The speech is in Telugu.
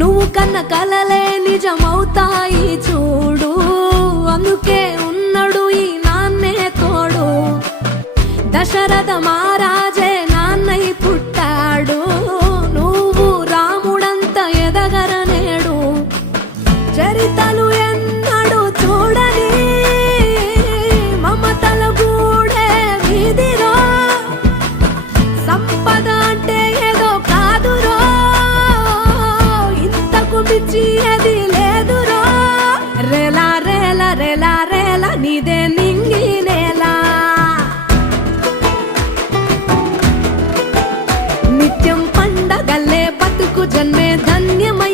నువ్వు కన్న కలలే నిజమవుతాయి చూడు, అందుకే ఉన్నాడు ఈ నాన్నే తోడు. దశరథ మహారాజే నాన్నై పుట్టాడు, నువ్వు రాముడంత ఎదగరనేడు. చరితలు ఎన్నడు చూడని మమతల గూడే వీధిరో, సంపద అంటే ఏదో కాదురో, ఇంతకు మించి అది లేదురో. రేలా రేలా రేలా రేలా నీదే నింగి నేలా, నిత్యం పండగల్లే బతుకు జన్మే ధన్యమై